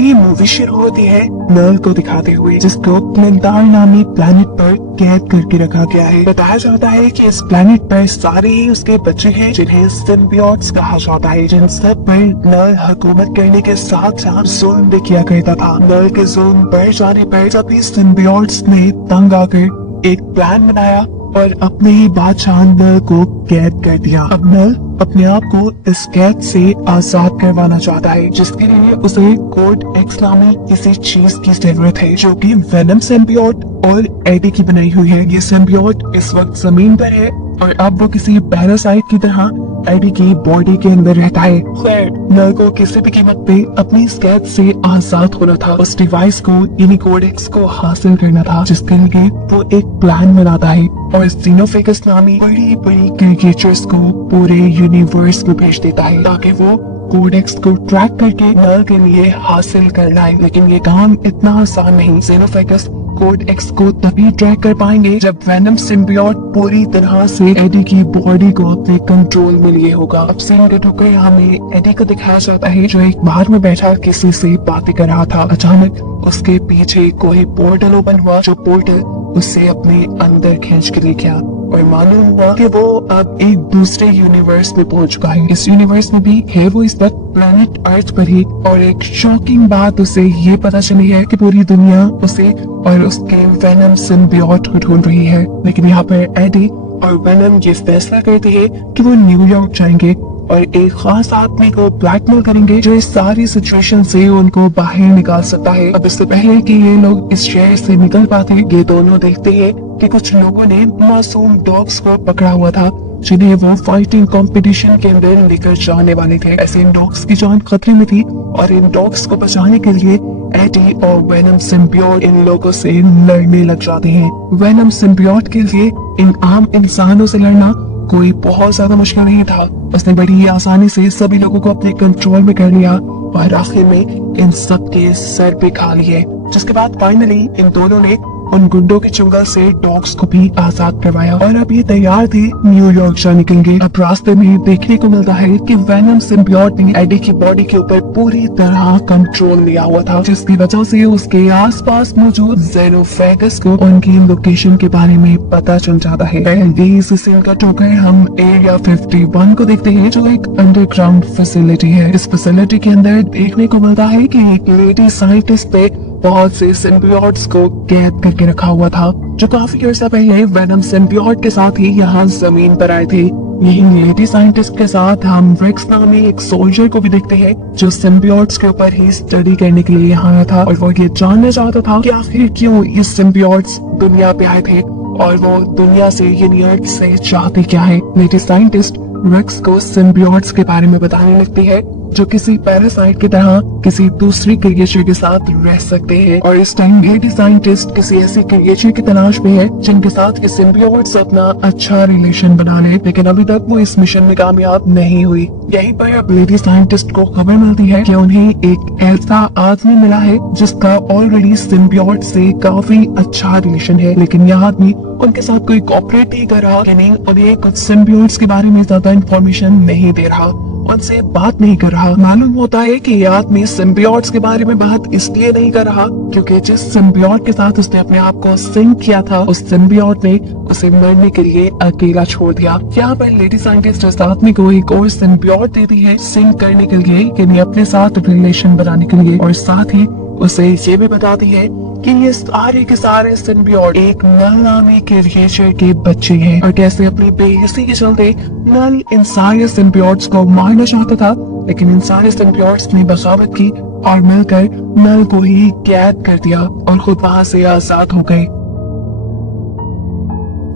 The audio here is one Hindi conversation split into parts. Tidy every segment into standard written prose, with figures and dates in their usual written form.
ही मूवी शुरू होती है नल को दिखाते हुए, जिसको प्लेंटार नामी प्लेनेट पर कैद करके रखा गया है। बताया जाता है कि इस प्लेनेट पर सारे ही उसके बच्चे हैं जिन्हें सिम्बियोट्स कहा जाता है, जिन सब पर नल हुकूमत करने के साथ साथ जुल्म भी किया करता था। नल के जुल्म बढ़ जाने पर सभी सिम्बियोट्स ने तंग आकर एक प्लान बनाया और अपने ही बादशाह नल को कैद कर दिया। अब नल अपने आप को इस कैद से आजाद करवाना चाहता है, जिसके लिए उसे कोड एक्स नामी किसी चीज की जरूरत है, जो कि वेनम सिम्बियोट और एडी की बनाई हुई है। ये सिम्बियोट इस वक्त जमीन पर है और अब वो किसी पैरासाइट की तरह एडी की बॉडी के अंदर रहता है। खैर, नल को किसी भी कीमत पे अपनी इस कैद से आजाद होना था। उस डिवाइस को यानी कोडेक्स को हासिल करना था, जिसके लिए वो एक प्लान बनाता है और जीनोफेगस नामी बड़ी बड़ी क्रिएचर्स को पूरे यूनिवर्स में भेज देता है ताकि वो कोडेक्स को ट्रैक करके नल के लिए हासिल कर लाए। लेकिन ये काम इतना आसान नहीं। जीनोफेगस कोड एक्स को तभी ट्रैक कर पाएंगे जब वेनम सिम्बियोट पूरी तरह से एडी की बॉडी को अपने कंट्रोल में लिए होगा। अब सीन कट होकर हमें एडी को दिखाया जाता है जो एक बार में बैठा किसी से बातें कर रहा था। अचानक उसके पीछे कोई पोर्टल ओपन हुआ, जो पोर्टल उससे अपने अंदर खींच के ले गया और मालूम हुआ कि वो अब एक दूसरे यूनिवर्स में पहुंच चुका है। इस यूनिवर्स में भी है वो इस वक्त प्लेनेट अर्थ पर ही, और एक शॉकिंग बात उसे ये पता चली है कि पूरी दुनिया उसे और उसके वेनम सिम्बियोट को ढूंढ रही है। लेकिन यहाँ पर एडी और वेनम ये फैसला करते हैं कि वो न्यूयॉर्क जाएंगे और एक खास आदमी को ब्लैकमेल करेंगे जो इस सारी सिचुएशन से उनको बाहर निकाल सकता है। अब इससे पहले कि ये लोग इस शहर से निकल पाते, ये दोनों देखते हैं कि कुछ लोगों ने मासूम डॉग्स को पकड़ा हुआ था, जिन्हें वो फाइटिंग कंपटीशन के अंदर लेकर जाने वाले थे। ऐसे इन डॉग्स की जान खतरे में थी और इन डॉग्स को बचाने के लिए एडी और वेनम सिम्बियोट इन लोगों से लड़ने लग जाते हैं। वेनम सिम्बियोट के लिए इन आम इंसानों से लड़ना कोई बहुत ज्यादा मुश्किल नहीं था। उसने बड़ी आसानी से सभी लोगों को अपने कंट्रोल में कर लिया और आखिर में इन सब के सर पे खा लिए, जिसके बाद फाइनली इन दोनों ने उन गुंडों के चुंगल से डॉग्स को भी आजाद करवाया और अब ये तैयार थे न्यूयॉर्क जाने के लिए। अब रास्ते में देखने को मिलता है कि वेनम सिम्बियोट ने एडी की बॉडी के ऊपर पूरी तरह कंट्रोल लिया हुआ था, जिसकी वजह से उसके आसपास मौजूद जीनोफेगस को उनकी लोकेशन के बारे में पता चल जाता है। इसी सीन का टोकर हम एरिया 51 को देखते हैं, जो एक अंडरग्राउंड फैसिलिटी है। इस फैसिलिटी के अंदर देखने को मिलता है कि एक लेडी साइंटिस्ट पे बहुत से सिम्बियोट्स को कैद करके रखा हुआ था, जो काफी अर्सा पहले वेनम सिम्बियोट के साथ ही यहाँ जमीन पर आए थे। यही लेडी साइंटिस्ट के साथ हम रेक्स नामी एक सोल्जर को भी देखते हैं, जो सिम्बियोट्स के ऊपर ही स्टडी करने के लिए यहाँ आया था और वो ये जानना चाहता था कि आखिर क्यों ये सिम्बियोट्स दुनिया पे आए थे और वो दुनिया से यानी अर्थ से चाहते क्या है। लेडी साइंटिस्ट रेक्स को सिम्बियोट्स के बारे में बताने लगती है, जो किसी पैरासाइट की तरह किसी दूसरी क्रिएचर के साथ रह सकते हैं। और इस टाइम लेडी साइंटिस्ट किसी ऐसी क्रिएचर की तलाश में है जिनके साथ इस सिम्बियोट्स अपना अच्छा रिलेशन बना ले, लेकिन अभी तक वो इस मिशन में कामयाब नहीं हुई। यहीं पर अब लेडी साइंटिस्ट को खबर मिलती है कि उन्हें एक ऐसा आदमी मिला है जिसका ऑलरेडी सिम्बियोट से काफी अच्छा रिलेशन है, लेकिन यह आदमी उनके साथ कोई कोऑपरेट नहीं कर रहा, यानी उन्हें कुछ सिम्बियोट्स के बारे में ज्यादा इंफॉर्मेशन नहीं दे रहा, उनसे बात नहीं कर रहा। मालूम होता है कि ये आदमी सिम्बियोट्स के बारे में बात इसलिए नहीं कर रहा क्योंकि जिस सिम्बियोट के साथ उसने अपने आप को सिंक किया था, उस सिम्बियोट ने उसे मरने के लिए अकेला छोड़ दिया। यहाँ पर लेडी साइंटिस्ट उस आदमी को एक और सिम्बियोट देती है सिंक करने के लिए, यानी अपने साथ रिलेशन बनाने के लिए, और साथ ही उसे ये भी बताती है कि ये सारे के सारे सिम्बियोट एक नल नामी क्रिएचर के बच्चे हैं और कैसे अपनी बेइज्जती के चलते नल इन सारे सिम्बियोट्स को मारना चाहता था, लेकिन इन सारे सिम्बियोट्स ने बगावत की और मिलकर नल को ही कैद कर दिया और खुद वहां से आजाद हो गए।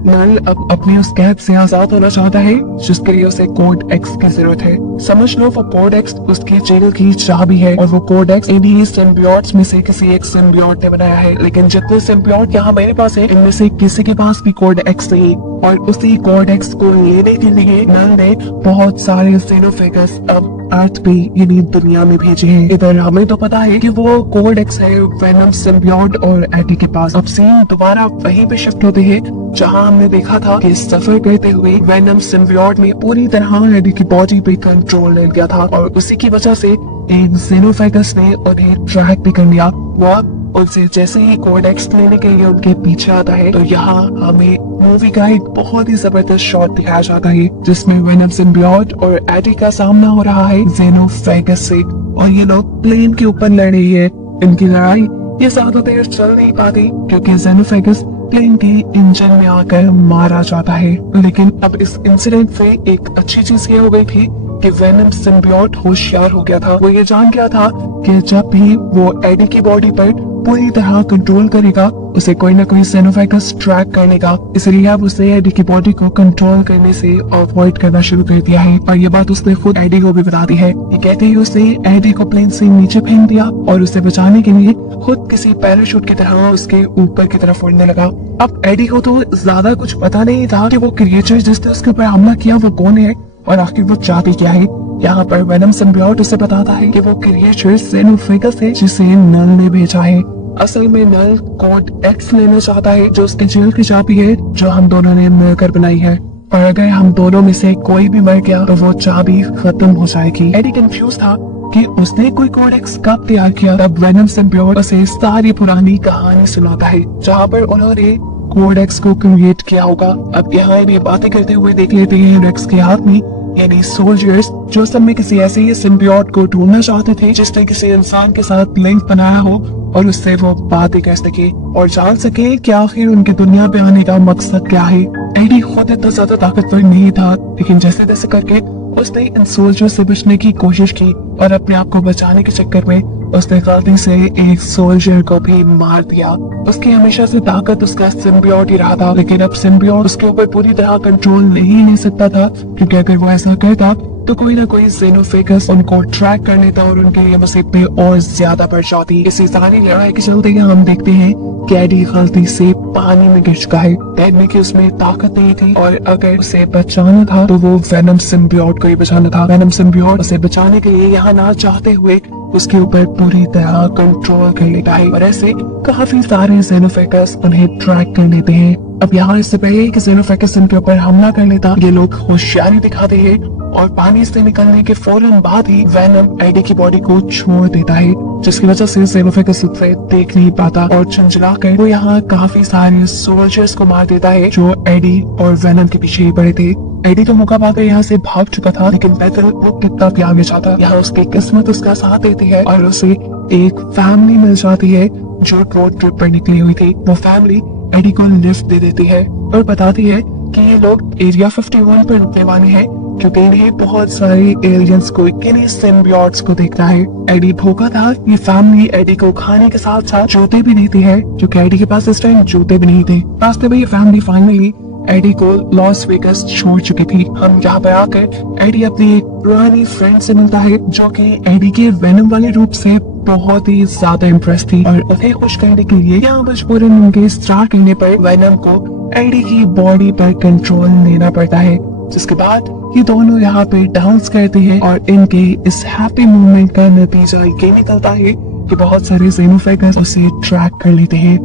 नल अब अपने उस कैद से आजाद होना चाहता है, जिसके लिए उसे कोड एक्स की जरूरत है। समझ लो वो कोड एक्स उसकी जेल की चाबी है और वो कोड एक्स इन्हीं सिम्बियोट्स में से किसी एक सिम्बियोट ने बनाया है। लेकिन जितने सिम्बियोट यहाँ मेरे पास है, इनमें से किसी के पास भी कोड एक्स नहीं, और उसी कोड एक्स को लेने के लिए नल ने बहुत सारे जीनोफेगस अब अर्थ पे यानी दुनिया में भेजे हैं। इधर हमें तो पता है कि वो कोडेक्स है वेनम सिम्बियोट और एडी के पास। अब सीन दोबारा वहीं पे शिफ्ट होते हैं जहां हमने देखा था कि सफर करते हुए वेनम सिम्बियोट में पूरी तरह एडी की बॉडी पे कंट्रोल ले लिया था और उसी की वजह से एक जेनोफेगस ने उन्हें ट्रैक भी कर लिया। वो उनसे जैसे ही कोडेक्स लेने के लिए उनके पीछे आता है तो यहाँ हमें मूवी का एक बहुत ही जबरदस्त शॉट दिखाया जाता है जिसमें वेनम सिम्बियोट और एडी का सामना हो रहा है जेनोफेगस से और ये लोग प्लेन के ऊपर लड़ रही है। इनकी लड़ाई ये ज्यादा देर चल नहीं पाती क्योंकि जेनोफेगस प्लेन के इंजन में आकर मारा जाता है। लेकिन अब इस इंसिडेंट से एक अच्छी चीज ये हो गई थी कि वेनम सिम्बियोट होशियार हो गया था। वो ये जान गया था कि जब भी वो एडी की बॉडी पर पूरी तरह कंट्रोल करेगा उसे कोई ना कोई जेनोफेगस ट्रैक करने का, इसलिए अब उसे एडी की बॉडी को कंट्रोल करने से अवॉइड करना शुरू कर दिया है। और ये बात उसने खुद एडी को भी बता दी है। ये कहते ही उसने एडी को प्लेन से नीचे फेंक दिया और उसे बचाने के लिए खुद किसी पैराशूट की तरह उसके ऊपर की तरफ उड़ने लगा। अब एडी को तो ज्यादा कुछ पता नहीं था कि वो क्रिएचर जिसने उसके ऊपर हमला किया वो कौन है और आखिर वो चाहती क्या है। यहाँ पर वेनम सिम्बियोट उसे बताता है कि वो क्रिएचर जेनोफेगस है जिसे नल ने भेजा है। असल में नल कोड एक्स लेना चाहता है जो उसके जेल की चाबी है जो हम दोनों ने मिलकर बनाई है और अगर हम दोनों में से कोई भी मर गया तो वो चाबी खत्म हो जाएगी। एडी कंफ्यूज था कि उसने कोई कोडेक्स कब तैयार किया। तब वेनम सिम्बियोट उसे सारी पुरानी कहानी सुनाता है जहाँ पर उन्होंने कोडेक्स को क्रिएट किया होगा। अब यहाँ ये बातें करते हुए देख लेते हैं रेक्स के हाथ में यानी सोल्जर्स जो सब में किसी ऐसे ही सिम्बियोट को ढूंढना चाहते थे जिसने किसी इंसान के साथ लिंक बनाया हो और उससे वो बातें कर सके और जान सके कि आखिर उनकी दुनिया पे आने का मकसद क्या है। एडी खुद इतना ज्यादा ताकतवर नहीं था लेकिन जैसे तैसे करके उसने इन सोल्जर से बचने की कोशिश की और अपने आप को बचाने के चक्कर में उसने गलती से एक सोल्जर को भी मार दिया। उसकी हमेशा से ताकत उसका सिम्बियोट ही रहा था लेकिन अब सिम्बियोट उसके ऊपर पूरी तरह कंट्रोल नहीं ले सकता था क्योंकि अगर वो ऐसा करता तो कोई ना कोई जेनोफेगस उनको ट्रैक कर लेता और उनके लिए मुसीबतें और ज्यादा बढ़ जाती। इसी सारी लड़ाई के चलते हम देखते हैं कि एडी गलती से पानी में गिर चुका है। तैरने की उसमें ताकत नहीं थी और अगर उसे बचाना था तो वो वेनम सिम्बियोट को ही बचाना था। वेनम सिम्बियोट उसे बचाने के लिए यहाँ ना चाहते हुए उसके ऊपर पूरी तरह कंट्रोल कर लेता है और ऐसे काफी सारे जेनोफेगस उन्हें ट्रैक कर लेते हैं। अब यहाँ इससे पहले कि जेनोफेगस उनके ऊपर हमला कर लेता ये लोग होशियारी दिखाते हैं और पानी से निकलने के फौरन बाद ही वेनम एडी की बॉडी को छोड़ देता है जिसकी वजह से जेनोफेगस उसे देख नहीं पाता और झंझलाकर वो यहाँ काफी सारे सोल्जर्स को मार देता है जो एडी और वेनम के पीछे ही पड़े थे। एडी तो मौका पाकर यहाँ से भाग चुका था लेकिन पैदल वो कितना भी आगे जाता। यहाँ उसकी किस्मत उसका साथ देती है और उसे एक फैमिली मिल जाती है जो रोड ट्रिप पर निकली हुई थी। वो फैमिली एडी को लिफ्ट दे देती है और बताती है कि ये लोग एरिया 51 पर रुकने वाले हैं क्योंकि इन्हें बहुत सारे एलियंस को इन्हीं सिम्बियोट्स को देखना है। एडी भूखा था। ये फैमिली एडी को खाने के साथ साथ जूते भी देती है क्योंकि एडी के पास इस टाइम जूते भी नहीं थे। रास्ते में ये फैमिली फाइनली एडी को लॉस वेगस छोड़ चुकी थी। हम यहाँ पर आकर एडी अपनी एक पुरानी फ्रेंड से मिलता है जो कि एडी के वेनम वाले रूप से बहुत ही ज्यादा इम्प्रेस थी और उन्हें खुश करने के लिए यहाँ मजबूरन उनके स्टार करने पर वेनम को एडी की बॉडी पर कंट्रोल लेना पड़ता है जिसके बाद ये दोनों यहाँ पे डांस करते हैं और इनके इस हैप्पी मोमेंट का नतीजा ये निकलता है कि बहुत सारे जेनोफेगस उसे ट्रैक कर लेते हैं।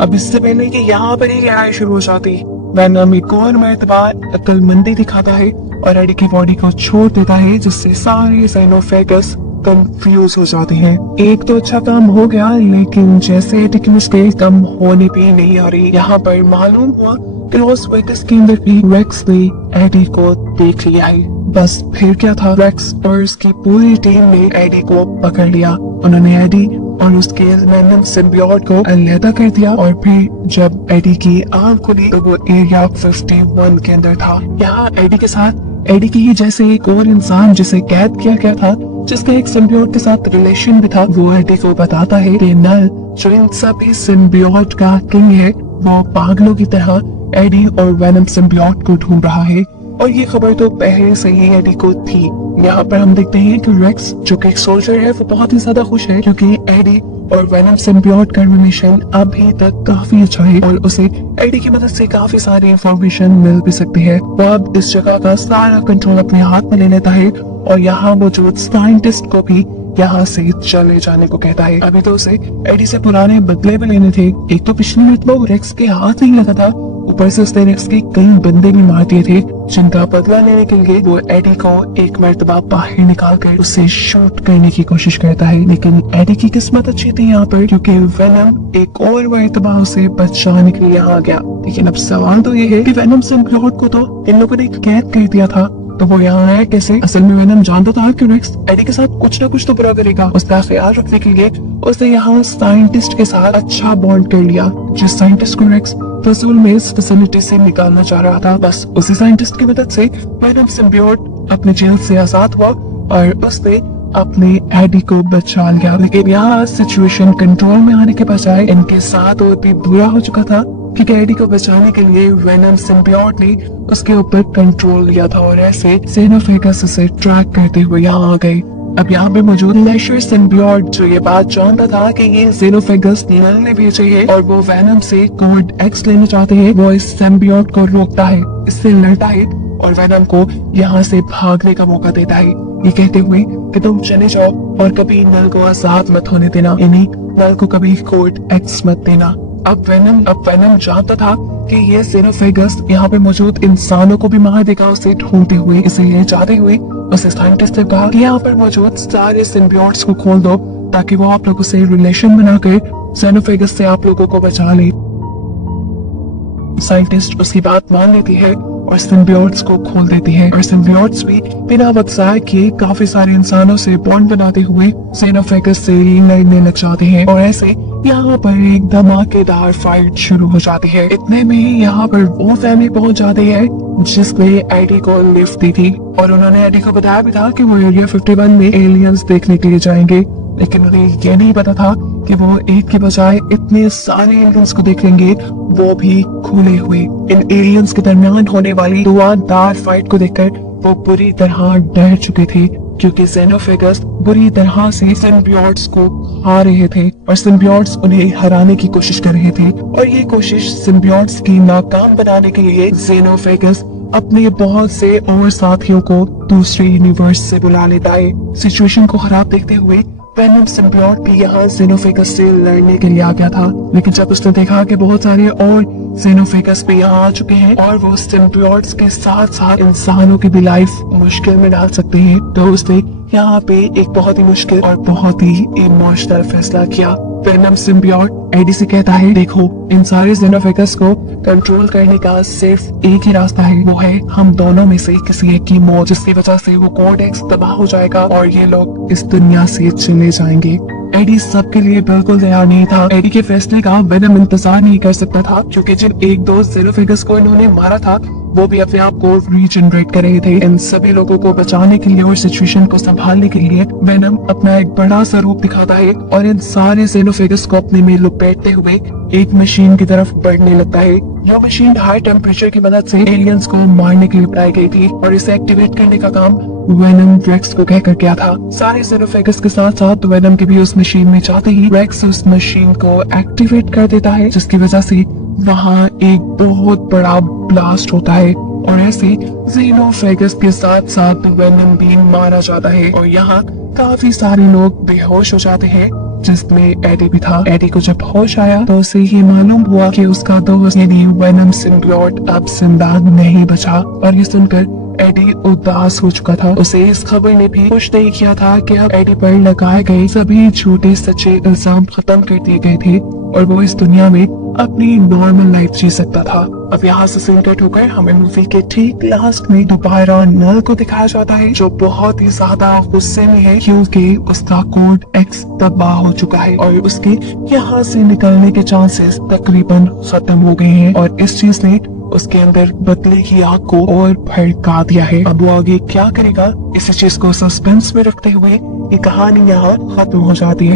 अब इससे पहले कि यहाँ पर ही लड़ाई शुरू हो जाती वेनम एक और मर्तबा अक्लमंदी दिखाता है और एडी की बॉडी को छोड़ देता है जिससे सारे जेनोफेगस कंफ्यूज हो जाते हैं। एक तो अच्छा काम हो गया लेकिन जैसे एडी की मिस्टेक कम होने पे नहीं आ रही। यहाँ पर मालूम हुआ कि लॉस वेगस के अंदर भी रेक्स ने एडी को देख लिया है। बस फिर क्या था, रेक्स और उसकी पूरी टीम ने एडी को पकड़ लिया। उन्होंने एडी और उसके वेनम सिम्बियोट को अलग कर दिया और फिर जब एडी की आंख खुली तो वो एरिया 51 के अंदर था। यहाँ एडी के साथ एडी की ही जैसे एक और इंसान जिसे कैद किया गया था जिसका एक सिम्बियोट के साथ रिलेशन भी था, वो एडी को बताता है कि नल जो इन सभी सिम्बियोट का किंग है वो पागलों की तरह एडी और वेनम सिम्बियोट को ढूंढ रहा है। और ये खबर तो पहले से ही एडी को थी। यहाँ पर हम देखते हैं कि रेक्स जो कि एक सोल्जर है वो बहुत ही ज्यादा खुश है क्योंकि एडी और वेनम सिम्बियोट का रिलेशन अभी तक काफी अच्छा है और उसे एडी की मदद से काफी सारी इंफॉर्मेशन मिल भी सकती है। वो अब इस जगह का सारा कंट्रोल अपने हाथ में ले लेता है और यहाँ मौजूद साइंटिस्ट को भी यहाँ से चले जाने को कहता है। अभी तो उसे एडी से पुराने बदले भी लेने थे। एक तो पिछली मरतबा वो रेक्स के हाथ नहीं लगा था, ऊपर से उसने रेक्स के कई बंदे भी मार दिए थे, जिनका बदला लेने के लिए वो एडी को एक मरतबा बाहर निकाल कर उसे शूट करने की कोशिश करता है। लेकिन एडी की किस्मत अच्छी थी यहाँ पर क्योंकि वेनम एक और मरतबा उसे बचाने के लिए यहाँ आ गया। लेकिन अब सवाल तो ये है कि वेनम सिम्बियोट को तो इन लोगों ने कैद कर दिया था, तो वो यहाँ आया कैसे? असल में वेनम जानता था कि रेक्स एडी के साथ कुछ ना कुछ तो बुरा करेगा। उसका ख्याल रखने के लिए उसने यहाँ साइंटिस्ट के साथ अच्छा बॉन्ड कर लिया, जिस साइंटिस्ट को रेक्स फसूल में इस फैसिलिटी से निकालना चाह रहा था। बस उसी साइंटिस्ट की मदद से वेनम सिम्बियोट अपने जेल से आजाद हुआ और उसने अपने एडी को बचा लिया। लेकिन यहाँ सिचुएशन कंट्रोल में आने के बजाय इनके साथ और भी बुरा हो चुका था क्योंकि एडी को बचाने के लिए वेनम सिम्बियोट ने उसके ऊपर कंट्रोल लिया था और ऐसे जेनोफेगस उसे ट्रैक करते हुए यहाँ आ गए। अब यहाँ पे मौजूद लेशर सिम्बियोट जो ये बात जानता था कि ये जेनोफेगस नल ने भेजे है और वो वेनम से कोड एक्स लेना चाहते हैं, वो इस सिम्बियोट को रोकता है, इससे लड़ता है और वेनम को यहाँ से भागने का मौका देता है, ये कहते हुए कि तुम चले जाओ और कभी नल को आजाद मत होने देना, यानी नल को कभी कोड एक्स मत देना। अब वेनम जानता था कि ये जेनोफेगस यहाँ पे मौजूद इंसानों को भी मार देगा उसे ढूंढते हुए, इसलिए जाते हुए उसे साइंटिस्ट ने कहा कि यहाँ पर मौजूद सारे सिम्बियोट्स को खोल दो ताकि वो आप लोगों से रिलेशन बनाकर जेनोफेगस से आप लोगों को बचा ले। साइंटिस्ट उसकी बात मान लेती है और सिम्बियोट्स को खोल देती है और सिम्बियोट्स भी बिना वक्त जाए किए काफी सारे इंसानों से बॉन्ड बनाते हुए जेनोफेगस से लड़ने लग जाते हैं और ऐसे यहाँ पर एक धमाकेदार फाइट शुरू हो जाती है। इतने में ही यहाँ पर वो फैमिली पहुंच जाती है जिसने एडी को लिफ्ट दी थी और उन्होंने एडी को बताया भी था कि वो एरिया 51 में एलियंस देखने के लिए जाएंगे, लेकिन उन्हें ये नहीं पता था कि वो एक के बजाय इतने सारे एलियंस को देख लेंगे, वो भी खुले हुए। इन एलियंस के दरमियान होने वाली धुआंधार फाइट को देखकर वो बुरी तरह डर चुके थे क्योंकि जेनोफेगस बुरी तरह से सिम्बियोट्स को खा रहे थे और सिम्बियोट्स उन्हें हराने की कोशिश कर रहे थे और ये कोशिश सिम्बियोट्स की नाकाम बनाने के लिए जेनोफेगस अपने बहुत से और साथियों को दूसरे यूनिवर्स से बुला लेता है। सिचुएशन को खराब देखते हुए वेनम सिम्बियोट भी यहाँ जेनोफेगस से लड़ने के लिए आ गया था, लेकिन जब उसने देखा कि बहुत सारे और जेनोफेगस भी यहाँ आ चुके हैं और वो सिम्बियोट्स के साथ साथ इंसानों की भी लाइफ मुश्किल में डाल सकते हैं, तो उसने यहाँ पे एक बहुत ही मुश्किल और बहुत ही इमोशनल फैसला किया। वेनम सिम्बियोट एडी से कहता है, देखो इन सारे जेनोफेगस को कंट्रोल करने का सिर्फ एक ही रास्ता है, वो है हम दोनों में से किसी एक की मौत, जिसकी वजह से वो कोड एक्स तबाह हो जाएगा और ये लोग इस दुनिया से चले जाएंगे। एडी सबके लिए बिल्कुल तैयार नहीं था। एडी के फैसले का वेनम इंतजार नहीं कर सकता था क्योंकि जिन एक दो जेनोफेगस को इन्होंने मारा था वो भी अपने आप को रीजनरेट कर रहे थे। इन सभी लोगों को बचाने के लिए और सिचुएशन को संभालने के लिए वेनम अपना एक बड़ा सा रूप दिखाता है और इन सारे जेनोफेगस को अपने में लपेटते हुए एक मशीन की तरफ बढ़ने लगता है। यह मशीन हाई टेम्परेचर की मदद से एलियंस को मारने के लिए बनाई गई थी और इसे एक्टिवेट करने का काम वेनम रेक्स को कहकर किया था। सारे जेनोफेगस के साथ साथ वेनम के भी उस मशीन में जाते ही रेक्स उस मशीन को एक्टिवेट कर देता है, जिसकी वजह से वहाँ एक बहुत बड़ा ब्लास्ट होता है और ऐसे जेनोफेगस के साथ साथ वेनम भी मारा जाता है और यहाँ काफी सारे लोग बेहोश हो जाते हैं जिसमें एडी भी था। एडी को जब होश आया तो उसे ये मालूम हुआ कि उसका दोस्त यानी वेनम सिम्बियोट अब जिंदा नहीं बचा और ये सुनकर एडी उदास हो चुका था। उसे इस खबर ने भी खुश नहीं किया था कि अब एडी पर लगाए गए सभी झूठे सच्चे इल्जाम खत्म कर दिए गए थे और वो इस दुनिया में अपनी नॉर्मल लाइफ जी सकता था। अब यहाँ से सीन कट होकर हमें मूवी के ठीक लास्ट में दोबारा नल को दिखाया जाता है जो बहुत ही ज्यादा गुस्से में है क्योंकि उसका कोड एक्स तबाह हो चुका है और उसके यहाँ से निकलने के चांसेस तकरीबन खत्म हो गए हैं और इस चीज ने उसके अंदर बदले की आग को और भड़का दिया है। अब वो आगे क्या करेगा इस चीज को सस्पेंस में रखते हुए ये कहानी यहाँ खत्म हो जाती है।